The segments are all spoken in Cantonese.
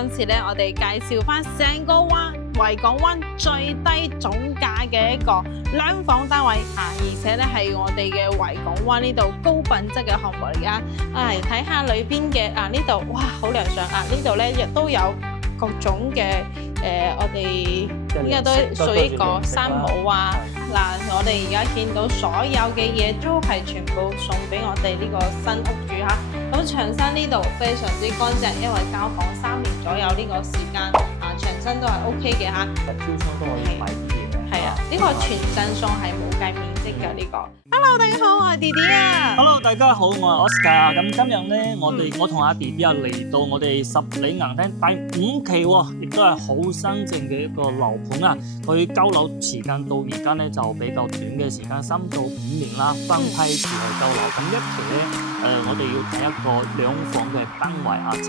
今次咧，我哋介紹翻成個維港灣最低總價嘅一個兩房單位而且咧係我哋嘅維港灣呢度高品質嘅項目嚟噶。睇下裏邊嘅呢度，哇，好涼爽呢度咧亦都有各種嘅我哋依家都屬於個山姆我哋而家見到所有嘅嘢都係全部送俾我哋呢個新屋主咁長沙呢度非常之乾淨，因為交房3年左右呢個時間牆身都係 OK 嘅超商都可以買啲嘢嘅。係呢個全贈送係冇計面積嘅呢個。Hello， 大家好，我係弟弟Hello， 大家好，我係 Oscar。咁今日咧，我同阿弟弟嚟到我哋十里銀廳第5期喎，亦都係好新淨嘅一個樓盤佢交樓時間到而家咧就比較短嘅時間，3到5年啦，分批次去交樓。咁一期咧，我哋要睇一個2房嘅單位70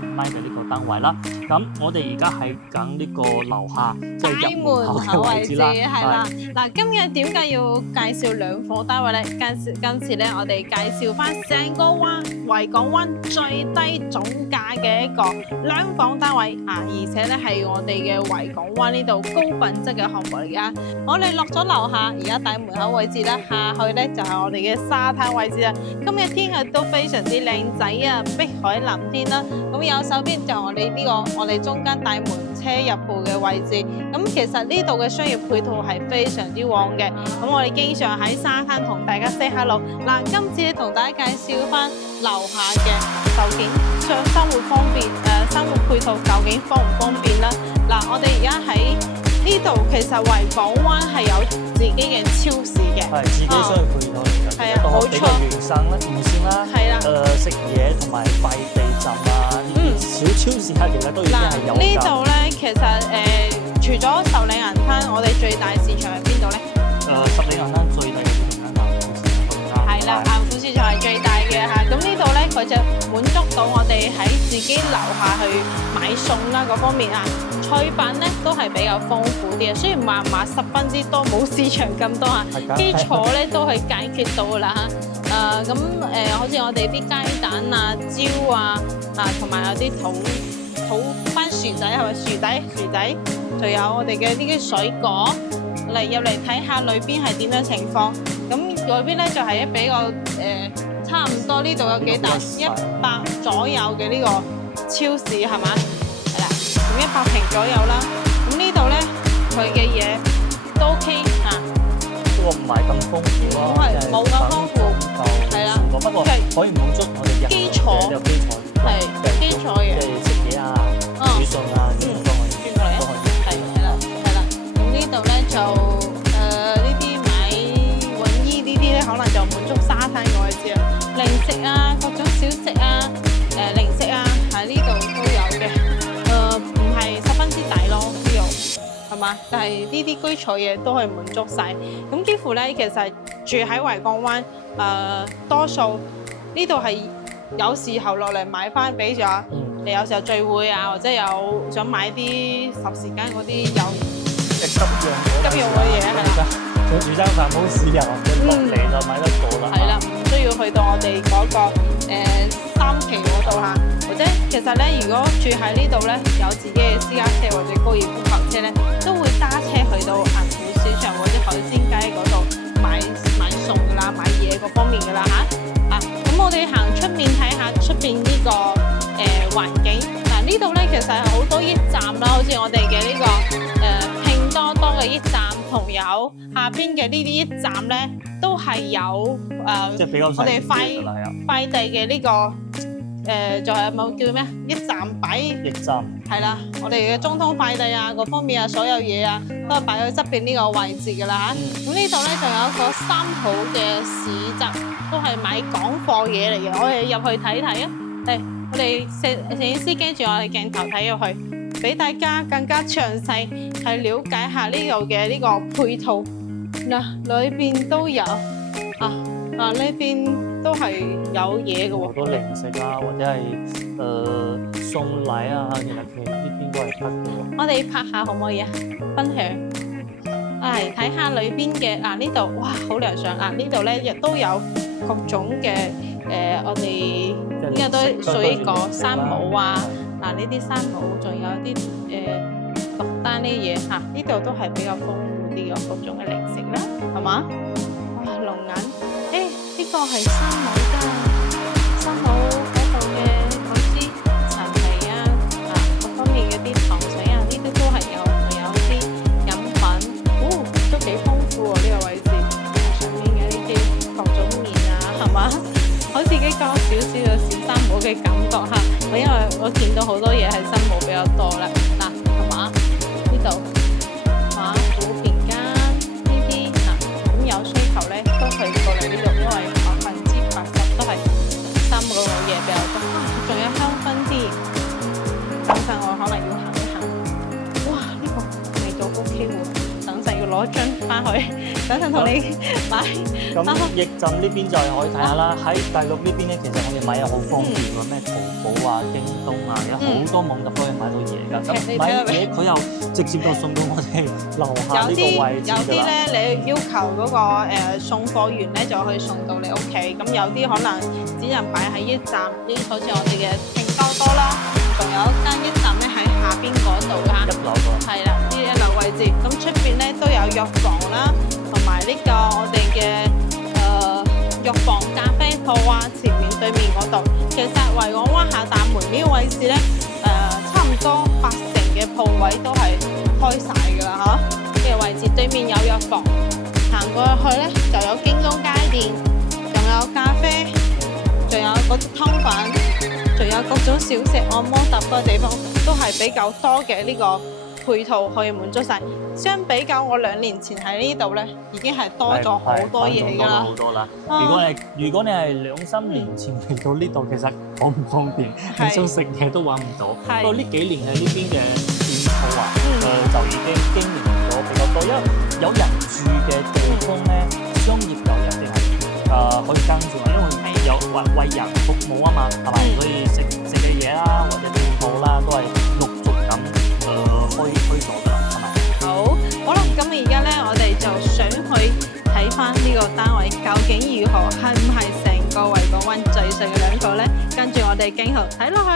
平米嘅呢個單位啦。咁我哋而家喺緊呢個樓下，即係入門口嘅位置啦。係啦，今日點解要介紹2房單位咧？今次咧，我哋介紹翻成個維港灣最低總價嘅一個2房單位而且咧係我哋嘅維港灣呢度高品質嘅項目嚟噶。我哋落咗樓下，而家大門口位置啦，下去咧就係我哋嘅沙灘位置啦。今日天氣都非常之靚仔碧海藍天啦。咁右手邊就我哋呢個我哋中間大門車入戶嘅位置。咁其實呢度嘅商業配套係非常之旺嘅。咁我哋經常喺沙灘同大家 say hello。今次咧同大家介紹翻樓下嘅究竟生活方便生活配套究竟方唔方便啦。我哋而家喺呢度其實維港灣係有自己嘅超市嘅，係自己商業配套嚟嘅，都比較完善啦。食嘢同埋快遞站呢啲小超市其實都已經係有。呢度咧其實除咗十里銀灘，我哋最大市場係邊度咧？十里銀灘最大嘅市場係啦，銀虎市場係最大嘅咁呢度咧佢就滿足到我哋喺自己樓下去買餸啦嗰方面菜品咧都係比較豐富啲雖然話十分之多，冇市場咁多基礎咧都係解決到啦好似我哋啲雞蛋蕉同埋有啲土番薯仔係咪薯仔，仲有我哋嘅呢啲水果入嚟睇下裏邊係點樣情況。咁裏邊咧就係比較差唔多呢度有幾大100左右嘅呢個超市係嘛？係啦，咁100平左右啦。咁呢度咧佢嘅嘢都 OK 不過唔係咁豐富咯，冇咁豐富，係啦，不過可以滿足我哋基礎嘅基礎嘅，即係食嘢煮餸呢啲都可以。係啦。咁呢度咧就呢啲買泳衣呢啲咧，可能就滿足沙灘嘅位置零食各種小食零食喺呢度都有嘅，唔係十分之大咯呢度。係嘛？但係呢啲基礎嘢都可以滿足晒。咁幾乎咧，其實住喺維港灣多數呢度係有時候落嚟買翻俾咗你，有時候聚會或者有想買啲10時間嗰啲有急用嘅嘢係啦。想煮餐飯冇豉油，落嚟就買得到啦。係啦，唔需要去到我哋嗰個3期嗰度或者其實咧，如果住喺呢度咧，有自己嘅私家車或者高爾夫球車咧，都會揸車去到銀湖市場或者海鮮街嗰度買餸噶啦，買嘢嗰方面噶啦咁我哋行出面睇下出邊呢個環境。呢度咧其實係好多驛站啦，好似我哋嘅呢個拼多多嘅驛站，同有下邊嘅呢啲驛站咧，都係有即係比較我哋快遞嘅呢個。仲有冇叫咩？驛站係啦，我哋嘅中通快遞各方面所有嘢都係擺喺側邊呢個位置噶啦咁呢度咧仲有一個3號嘅市集，都係買港貨嘢嚟嘅。我哋入去睇睇我哋攝影師跟住我哋鏡頭睇入去，俾大家更加詳細係了解下呢度嘅呢個配套。裏邊都有呢邊。都係有嘢嘅喎，好多零食或者係送禮其實呢邊都係得嘅喎。我哋拍下可唔可以分享睇下裏邊嘅呢度，哇，好涼爽呢度咧亦都有各種嘅我哋依家都屬於個山姆呢啲山姆，仲有啲獨單呢嘢嚇，呢度都係比較豐富啲嘅各種嘅零食啦，係嘛？哇，龍眼，呢個係山姆㗎，山姆嗰度嘅嗰啲陳皮啊，各方面嘅啲糖水啊，呢啲都係有，仲有啲飲品，都幾豐富喎呢個位置，上面嘅呢啲各種麵啊，係嘛？我自己講少少嘅小山姆嘅感覺嚇，因為我見到好多嘢係山姆比較多啦，嗱，係嘛？呢度馬虎餅乾呢啲咁有需求咧都可以過嚟呢度，因為80%都係山姆嗰個嘢比較多，仲有香薰添，等陣我可能要行一行，哇！呢個味道 OK 喎，等陣要攞樽翻去，等陣同你買。咁驛站呢邊就係可以睇下啦。喺大陸呢邊咧，其實我哋買嘢好方便喎，咩淘寶啊、京東啊，有好多網站都可以買到嘢㗎。咁買嘢佢又直接就送到我哋樓下呢個位置㗎啦。有啲咧，你要求嗰個送貨員咧，就可以送到你屋企。咁有啲可能只能擺喺驛站，呢好似我哋嘅拼多多啦，仲有一間驛站咧喺下邊嗰度㗎。1樓度。係啦，呢一樓位置。咁出邊咧都有藥房啦，同埋呢個我哋嘅藥房咖啡鋪啊，前面對面嗰度，其實維港灣下大門呢個位置咧，差唔多80%嘅鋪位都係開晒㗎啦嚇。呢個位置對面有藥房，行過去咧就有京東街店，仲有咖啡，仲有嗰啲湯粉，仲有各種小食、按摩搭嗰個地方，都係比較多嘅呢個配套可以滿足晒。相比較我2年前喺呢度咧，已經係多咗好多嘢㗎啦。好多啦！如果你係2-3年前嚟到呢度，其實好唔方便，你想食嘢都揾唔到。不過呢幾年喺呢邊嘅店鋪啊，就已經經營咗比較多，因為有人住嘅地方咧，商業就一定係可以跟住，因為有為人服務啊嘛，係咪？所以食嘅嘢啦，或者店鋪啦，都係陸續咁開咗㗎啦，係咪？好啦，咁而家咧，我哋就想去睇翻呢個單位究竟如何，係唔係成個維港灣最細嘅2個咧？跟住我哋繼續睇落去。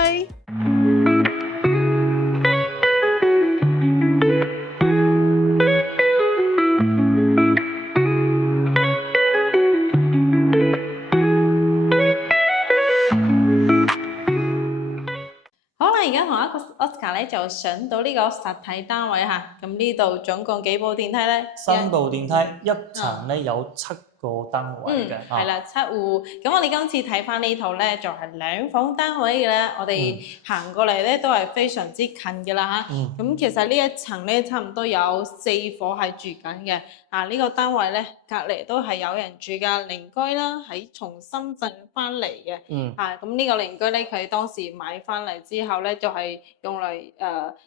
而家同一個 Oscar 咧就上到呢個實體單位嚇，咁呢度總共幾部電梯咧？3部電梯，一層咧有7個單位嘅，係啦，7戶。咁我哋今次睇翻呢套咧，就係2房單位嘅咧。我哋行過嚟咧都係非常之近嘅啦嚇。咁其實呢一層咧差唔多有4伙係住緊嘅。呢個單位咧隔離都係有人住㗎，鄰居啦，喺從深圳翻嚟嘅。咁呢個鄰居咧，佢當時買翻嚟之後咧，就係用嚟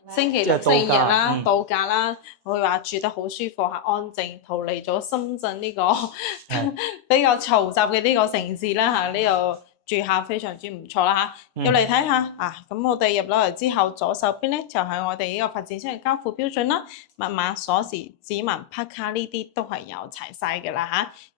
星期6、4日啦，度假啦。佢話住得好舒服嚇，安靜，逃離咗深圳呢個比較嘈雜嘅呢個城市啦嚇，呢度住下非常之唔錯啦嚇。入嚟睇下咁我哋入咗嚟之後，左手邊咧就係我哋呢個發展商嘅交付標準啦，密碼、鎖匙、指紋、拍卡呢啲都係有齊晒嘅啦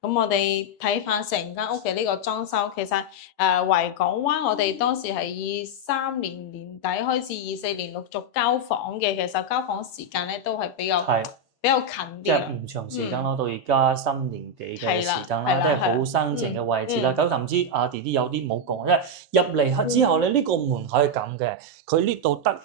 嚇。咁我哋睇翻成間屋嘅呢個裝修，其實維港灣我哋當時係23年年底開始，24年陸續交房嘅，其實交房時間咧都係比較近啲，即係唔長時間咯，到而家3年幾嘅時間啦，即係好新淨嘅位置啦。咁唔知阿弟弟有啲冇講，因為入嚟之後咧，呢個門口係咁嘅，佢呢度得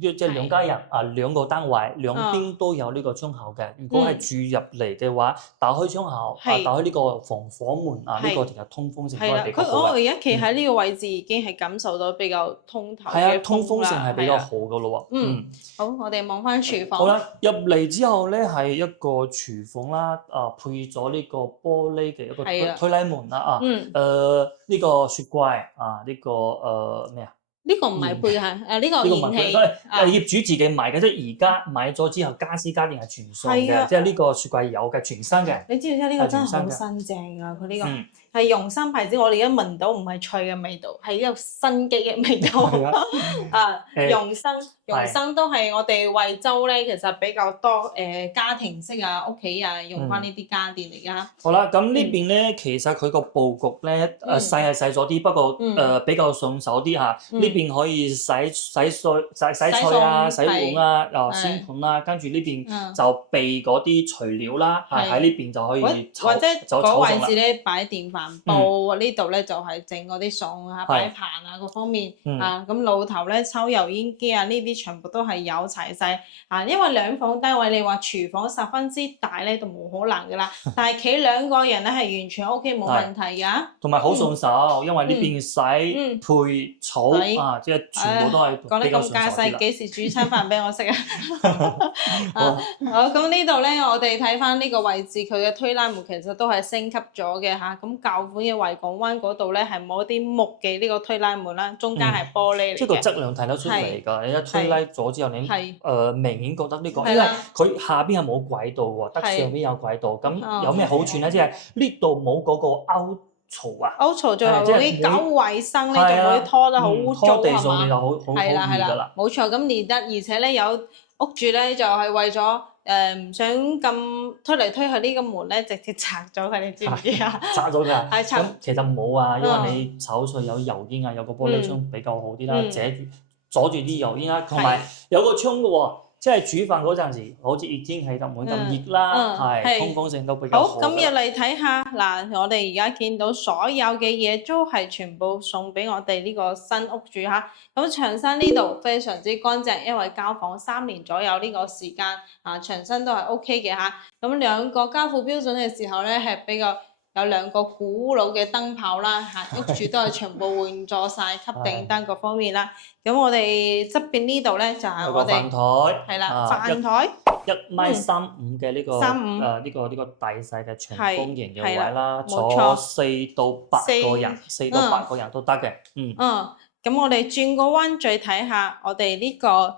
即係2家人2個單位，兩邊都有呢個窗口嘅。如果係住入嚟嘅話，打開窗口，打開呢個防火門呢個其實通風性都係比較好嘅。我而家企喺呢個位置已經係感受到比較通透嘅風啦。通風性係比較好嘅咯喎。好，我哋望翻廚房。好啦，入嚟之後咧係一個廚房啦，配咗呢個玻璃嘅一個推拉門啦，呢個雪櫃呢個咩啊？呢個唔係配係呢個燃氣，業主自己買嘅，即係而家買咗之後家私家電係全送嘅，即係呢個雪櫃有嘅全新嘅。你知唔知呢個真係好新淨啊？佢呢個係容生牌子，我哋而家聞到唔係脆嘅味道，係一個生機嘅味道。係啊，啊，誒容生都係我哋惠州咧，其實比較多家庭式啊，屋企啊用翻呢啲家電嚟㗎。好啦，咁呢邊咧，其實佢個佈局咧，細係細咗啲，不過比較順手啲嚇。呢邊可以洗菜啊、洗碗啊、先盤啦，跟住呢邊就備嗰啲材料啦，喺呢邊就可以或者嗰位置啦。咧擺電飯煲，呢度咧就係整嗰啲餸啊、擺盤啊各方面啊。咁爐頭咧抽油煙機啊，呢啲全部都係有齊晒啊。因為兩房單位，你話廚房十分之大咧，就冇可能㗎啦。但係企兩個人咧係完全 OK 冇問題㗎。同埋好順手，因為呢邊洗配炒啊，即係全部都係講得咁架勢，幾時煮餐飯俾我食啊？好，咁呢度咧，我哋睇翻呢個位置，佢嘅推拉門其實都係升級咗嘅嚇。咁舊款嘅維港灣嗰度咧係冇啲木嘅呢個推拉門啦，中間係玻璃嚟嘅。即係個質量睇得出嚟㗎，你一推拉咗之後，你明顯覺得呢個，因為佢下邊係冇軌道喎，得上邊有軌道。咁有咩好處咧？即係呢度冇嗰個凹槽啊！凹槽最後嗰啲搞衞生咧，就會拖得好污糟係嘛？拖地上面就好係啦，㗎啦。冇錯，咁連得，而且咧有屋主咧就係為咗唔想咁推嚟推去呢個門咧，直接拆咗佢，你知唔知啊？拆咗㗎。係拆。咁其實冇啊，因為你炒菜有油煙啊，有個玻璃窗比較好啲啦，阻住啲油煙啦，同埋有個窗嘅喎。即係煮飯嗰陣時，好似熱天氣就冇咁熱啦，係通風性都比較好。好，咁入嚟睇下嗱，我哋而家見到所有嘅嘢都係全部送俾我哋呢個新屋主嚇。咁長身呢度非常之乾淨，因為交房3年左右呢個時間啊，長身都係 OK 嘅嚇。咁兩個交付標準嘅時候咧，係比較有2個古老嘅燈泡啦嚇，屋主都係全部換咗晒吸頂燈各方面啦。咁我哋側邊呢度咧就係我哋飯台，係啦，飯台1.35米嘅呢個呢個大細嘅長方形嘅位啦，坐4到8個人，4到8個人都得嘅。咁我哋轉個彎再睇下我哋呢個，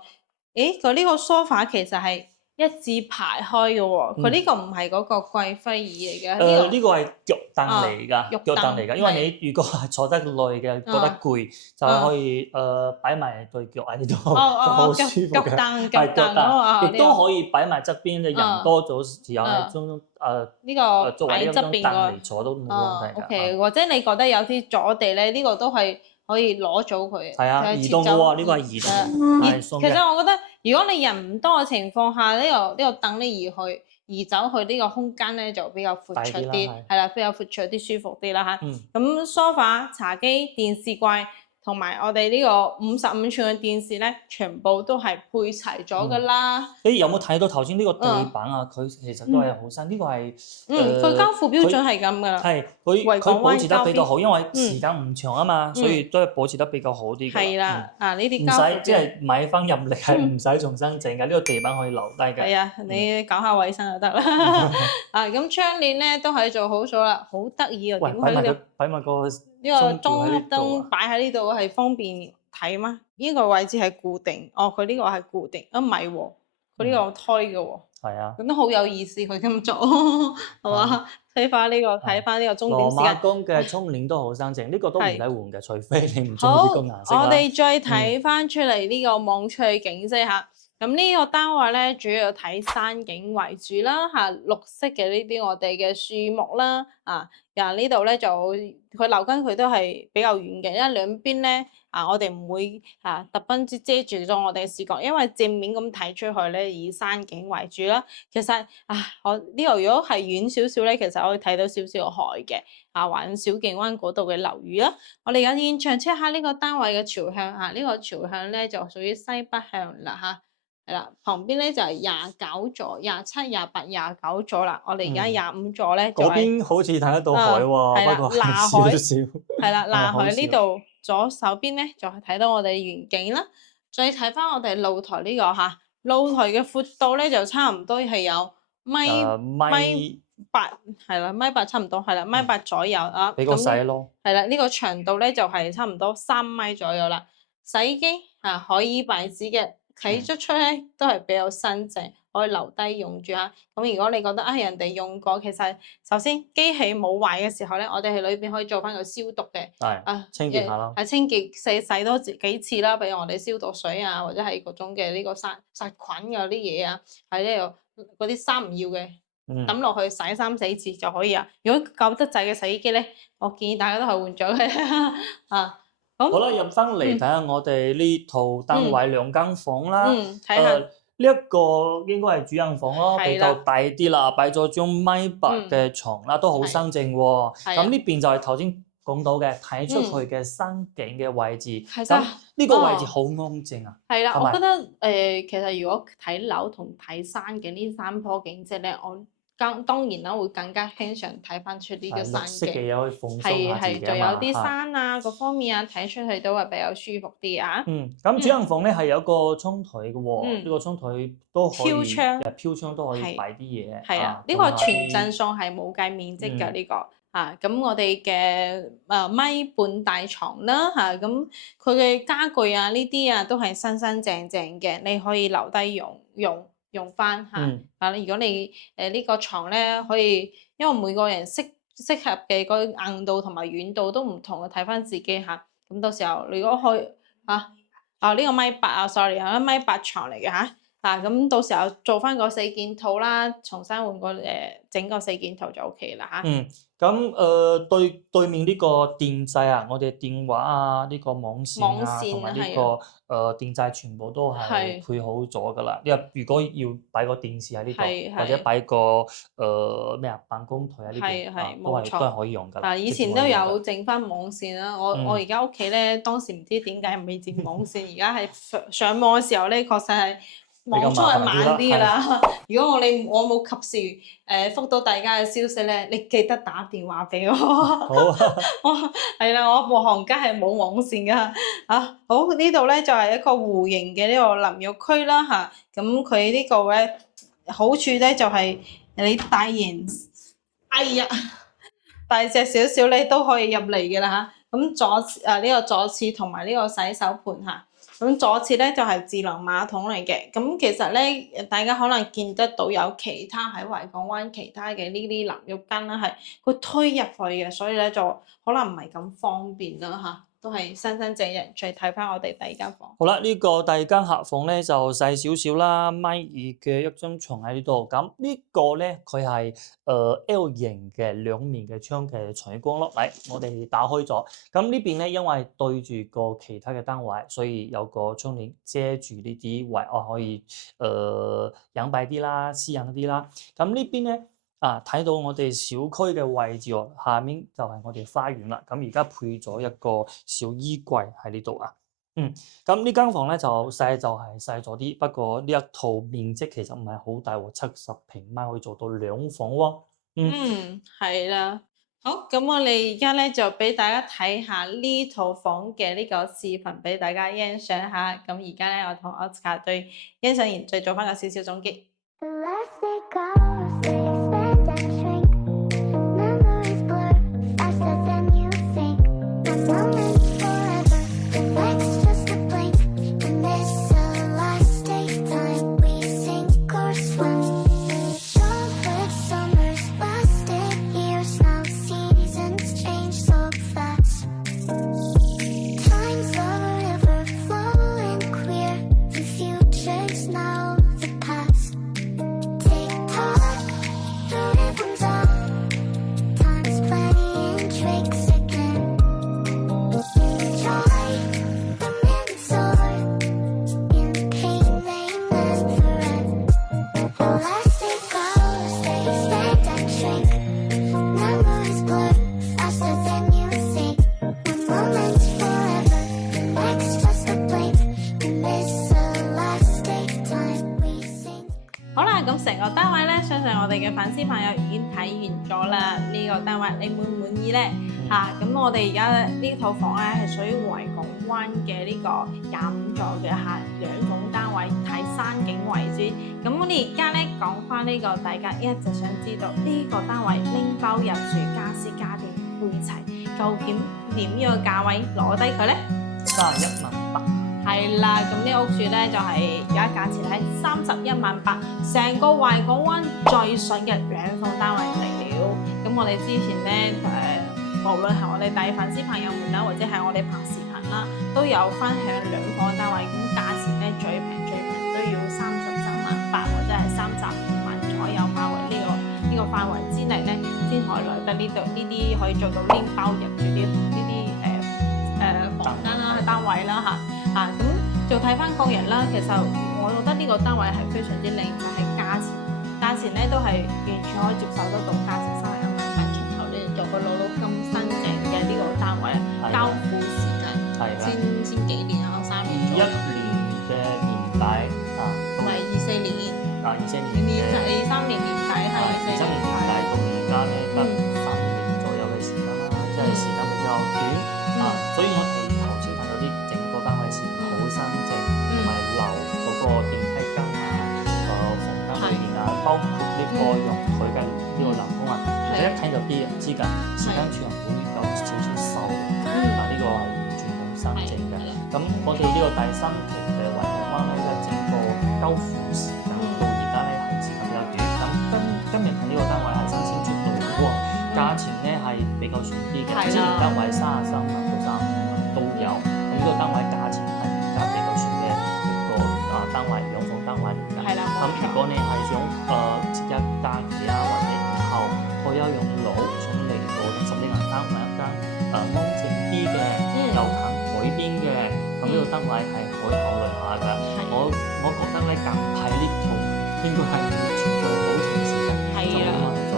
佢呢個 sofa 其實係一字排開嘅喎，佢呢個唔係嗰個貴妃椅嚟嘅。呢個係腳凳嚟㗎，腳凳嚟㗎。因為你如果係坐得耐嘅，覺得攰，就係可以擺埋對腳喺呢度，好舒服嘅。腳凳，亦都可以擺埋側邊，你人多咗時候咧，呢個作為一張凳嚟坐都冇問題㗎。OK，或者你覺得有啲阻地咧，呢個都係可以攞咗佢。係啊，移動嘅喎，呢個係移動，係送嘅。其實我覺得，如果你人唔多嘅情況下，呢個凳咧移走去呢個空間咧，就比較闊綽啲，係啦，比較闊綽啲、舒服啲啦嚇。咁 sofa、茶几、電視櫃同埋我哋呢個55寸嘅電視咧，全部都係配齊咗㗎啦。有冇睇到頭先呢個地板啊？佢其實都係好新，呢個係佢交付標準係咁㗎啦。係佢保持得比較好，因為時間唔長啊嘛，所以都係保持得比較好啲嘅。係啦，呢啲唔使即係買翻入嚟係唔使重新整嘅，呢個地板可以留低嘅。係啊，你搞下衞生就得啦。咁窗簾咧都係做好咗啦，好得意啊！點解呢？擺埋個呢個中燈擺喺呢度係方便睇嗎？呢個位置係固定，佢呢個係固定，唔係喎，佢呢個推嘅喎。係啊，咁都好有意思，佢咁做，係嘛？睇翻呢個終點時間。羅馬宮嘅窗簾都好新淨，呢個都唔使換嘅，除非你唔中意呢個顏色啦。我哋再睇翻出嚟呢個望出去景色嚇。咁呢個單位咧，主要睇山景為主啦，綠色嘅呢啲我哋嘅樹木啦，呢度咧就佢樓根佢都係比較遠嘅，因為兩邊咧我哋唔會特登之遮住咗我哋嘅視覺，因為正面咁睇出去咧，以山景為主啦。其實我呢度如果係遠少少咧，其實可以睇到少少海嘅，環小徑灣嗰度嘅樓宇啦。我哋而家現場 check 下呢個單位嘅朝向呢個朝向咧就屬於西北向啦嚇。係啦，旁邊咧就係29座、27、28、29座啦。我哋而家25座咧就係。嗰邊好似睇得到海喎，不過少少。係啦，嗱海呢度左手邊咧就係睇到我哋遠景啦。再睇翻我哋露台呢個露台嘅闊度咧就差唔多係有米八，係啦，1.8米差唔多，係啦，1.8米左右啊。比較細咯。係啦，呢個長度咧就係差唔多3米左右啦。洗衣機可以擺置嘅。睇得出咧都係比較新淨，可以留低用住嚇。咁如果你覺得人哋用過，其實首先機器冇壞嘅時候咧，我哋喺裏邊可以做翻個消毒嘅，係清潔下咯，係清潔洗多幾次啦。比如我哋消毒水啊，或者係各種嘅呢個殺菌嘅啲嘢啊，喺呢度嗰啲衫唔要嘅。抌落去洗3、4次就可以啊！如果夠得滯嘅洗衣機咧，我建議大家都係換咗佢啊。好啦，入翻嚟睇下我哋呢套單位2間房啦。睇下呢一個應該係主人房咯，比較大啲啦，擺咗張1.8米嘅床啦，都好新淨喎。咁呢邊就係頭先講到嘅睇出去嘅山景嘅位置。咁呢個位置好安靜啊。係啦，我覺得其實如果睇樓同睇山景呢3棵景色咧，我當然啦，會更加經常睇翻出呢個山景，嘅嘢可以放鬆下自己仲有啲山啊，各方面啊，睇出去都係比較舒服啲啊。咁主人房咧係有個窗台嘅喎，呢個窗台都可以飄窗都可以擺啲嘢。係啊，呢個全鎮上係冇計面積㗎呢個。咁我哋嘅1.5米大床啦咁佢嘅家具啊呢啲啊都係新新淨淨嘅，你可以留低用翻如果你呢個床咧可以，因為每個人適合嘅個硬度同埋軟度都唔同嘅，睇翻自己咁到時候如果去呢個1.8米sorry1.8米床嚟嘅咁到時候做翻個4件套啦，重新換個整個4件套就 OK 啦咁對面呢個電掣啊，我哋電話啊，呢個網線啊，同埋呢個電掣全部都係配好咗噶啦。因為如果要擺個電視喺呢度，或者擺個辦公台喺呢邊，都係可以用噶啦。以前都有整翻網線啦，我而家屋企咧當時唔知點解未整網線，而家係上網嘅時候咧確實係。網速係慢啲啦，如果我冇及時覆到大家嘅消息咧，你記得打電話俾我。好，係啦，我部行家係冇網線㗎好，呢度咧就係一個戶型嘅呢個淋浴區啦咁佢呢個咧好處咧就係你大型，大隻少少你都可以入嚟嘅啦咁呢個左廁同埋呢個洗手盆咁左廁咧就係智能馬桶嚟嘅，咁其實咧大家可能見得到有其他喺維港灣其他嘅呢啲淋浴間啦，係佢推入去嘅，所以咧就可能唔係咁方便啦都係新新淨淨。再睇翻我哋第2間房。好啦，呢個第2間客房咧就細少少啦，1.2米嘅一張床喺呢度。咁呢個咧佢係L 型嘅2面嘅窗嘅採光咯。嚟，我哋打開咗。咁呢邊咧因為對住個其他嘅單位，所以有個窗簾遮住呢啲位，我可以隱蔽啲啦，私隱啲啦。咁呢邊咧。睇到我哋小區嘅位置喎，下面就係我哋花園啦。咁而家配咗一個小衣櫃喺呢度咁呢間房咧就細細咗啲，不過呢一套面積其實唔係好大喎，70平米可以做到2房喎。係啦。好，咁我哋而家咧就俾大家睇下呢套房嘅呢個視頻，俾大家欣賞下。咁而家咧我同 Oscar 對欣賞完再做翻個少少總結。成個單位咧，相信我哋嘅粉絲朋友已經睇完咗啦。呢個單位你滿唔滿意咧？咁我哋而家呢套房咧係屬於維港灣嘅呢個25座嘅2房單位，睇山景為主。咁我哋而家咧講翻呢個大家一直想知道呢個單位拎包入住，家私家電配齊，究竟點樣嘅價位攞低佢咧？31.8萬。係啦，咁呢個屋主咧就係而家價錢係318000，成個懷港灣最筍嘅兩房單位嚟了。咁我哋之前咧無論係我哋大粉絲朋友們啦，或者係我哋拍視頻啦，都有分享兩房單位，咁價錢咧最平都要338000或者係35萬左右範圍呢個範圍之內咧，先可以來得呢度呢啲可以做到拎包入住呢啲房間啦、單位啦嚇咁就睇翻個人啦。其實我覺得呢個單位係非常之靚，就係價錢咧都係完全可以接受得到，價錢31萬出頭咧，就可以攞到咁新淨嘅呢個單位啊。交付時間先幾年啊？3年左右。21年嘅年底啊，唔係24年。23年年底係23年年底到而家咧得10年左右嘅時間啦，即係時間比較短所以我哋頭先睇到啲整個單位是好新淨，同埋樓嗰個電梯間房間裏面包括呢個陽台嘅呢個欄杆其實一睇就知㗎，時間長會有少少鏽呢個係完全好新淨嘅。咁我哋呢個第3期嘅懷港灣咧嘅整個交付時間到而家咧係時間比較短。咁今日睇呢個單位係新鮮出爐喎，價錢咧係比較順啲嘅，之前單位33萬到35萬都有。咁呢個單位價錢係而家比較順嘅一個單位，兩房單位嚟㗎。係啦。咁如果你係想節日假期或者以後退休養老，想嚟到十里銀山買一間安靜啲嘅，又近海邊嘅，咁呢個單位係可以考慮下㗎。我覺得咧近排呢套應該係存在好長時間。係啊，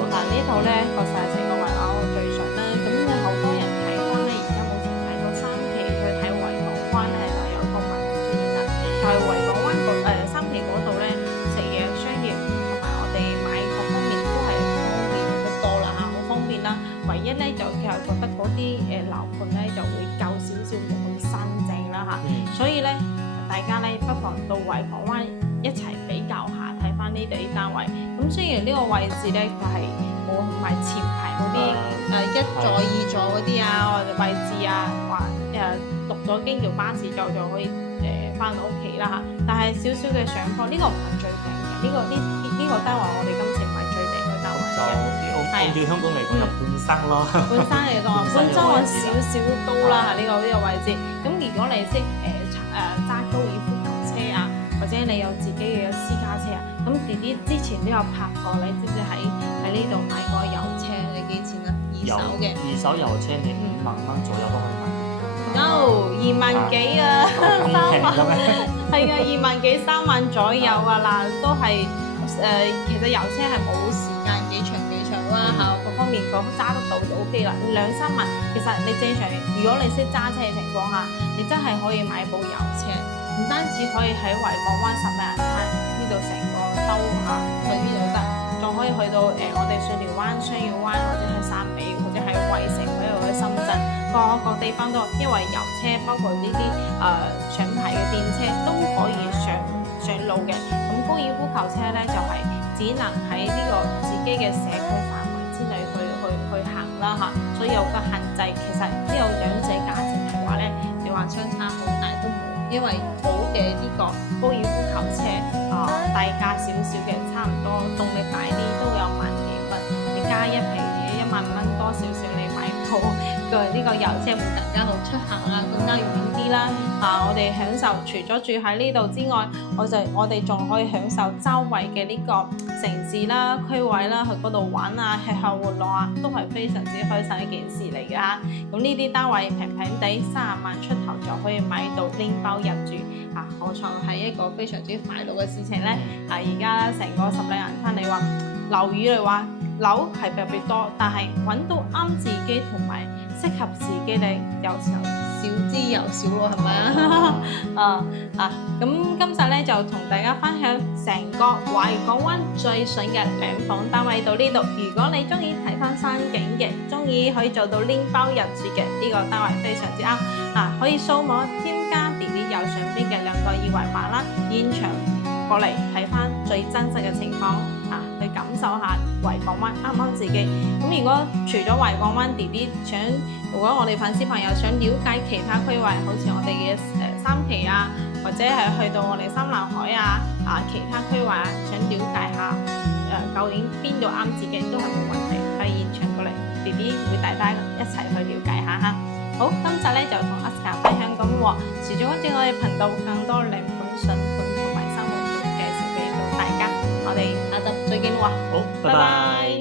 嗱呢套咧確實係成個懷港最順啦。咁有好多人睇翻咧，而家目前睇到3期去睇懷港灣咧，就有個問題出現啦，就係懷港灣3期嗰度咧食嘢商業同埋我哋買各方面都係方便得多啦嚇，好方便啦。唯一咧就佢係覺得嗰啲樓盤咧就會舊少少，冇咁新淨啦嚇。所以咧大家咧不妨到懷港灣一齊比較下，睇翻呢啲單位。咁雖然呢個位置咧就係唔係前排嗰啲1座2座嗰啲或者位置或讀咗京橋巴士就可以翻到屋企啦嚇。但係少少嘅上課，呢個唔係最頂嘅，呢個單位我哋今次唔係最頂嘅單位嘅。按照香港嚟講就半山咯。半山嚟講，半山我少少高啦嚇，呢個位置。咁如果你識揸高爾夫球車或者你有自己嘅私家車咁弟弟之前都有拍過，你知唔知喺呢度買過油車？你幾錢啊？二手油車你5萬蚊左右都可以買。2萬幾3萬係啊，2萬幾3萬左右嗱，都係其實油車係冇時間幾長啦各方面佢揸得到就 OK 啦。2-3萬其實你正常，如果你識揸車嘅情況下，你真係可以買部油車，唔單止可以喺懷港灣10里銀灘呢度成個兜去呢度得，仲可以去到我哋水寮灣、雙耀灣或者係汕尾或者係惠城嗰度嘅深圳各地方都，因為油車包括呢啲上牌嘅電車都可以上路嘅。咁高爾夫球車咧就係只能喺呢個自己嘅社區範圍之內去行啦嚇，所以有個限制。其實呢個兩者價錢嘅話咧，你話相差好大都冇，因為好嘅呢個高爾夫球車大價少少嘅，差唔多動力大啲都有萬幾蚊，你加一皮嘢1萬蚊多少少，你買部呢個油車會更加好出行更加遠啲啦。我哋享受除咗住喺呢度之外，我哋仲可以享受周圍嘅呢個城市啦、區位啦，去嗰度玩吃喝玩樂都係非常之開心一件事嚟嘅嚇。咁呢啲單位平平地30萬出頭就可以買到拎包入住何嘗係一個非常之快樂嘅事情咧？而家成個10里銀灘，你話樓宇嚟話樓係特別多，但係揾到啱自己同埋適合自己嘅，有時候少之又少咯，係咪啊？咁今集咧就同大家分享成個懷港灣最筍嘅2房單位到呢度。如果你中意睇翻山景嘅，中意可以做到拎包入住嘅，呢個單位非常之啱可以掃碼添加弟弟右上邊嘅2個二維碼啦，現場過嚟睇翻最真實嘅情況去感受下懷港灣啱唔啱自己。咁如果除咗懷港灣弟弟如果我哋粉絲朋友想了解其他區位，好似我哋嘅三期啊，或者係去到我哋三南海啊其他區域啊，想了解下究竟邊度啱自己都係冇問題，喺現場過嚟 BB 會帶大家一齊去了解下哈。好，今集咧就同 Oscar 分享咁喎，持續關注我哋頻道更多靚盤、筍盤同埋生活盤介紹俾到大家，我哋下集再見喎，好，拜拜。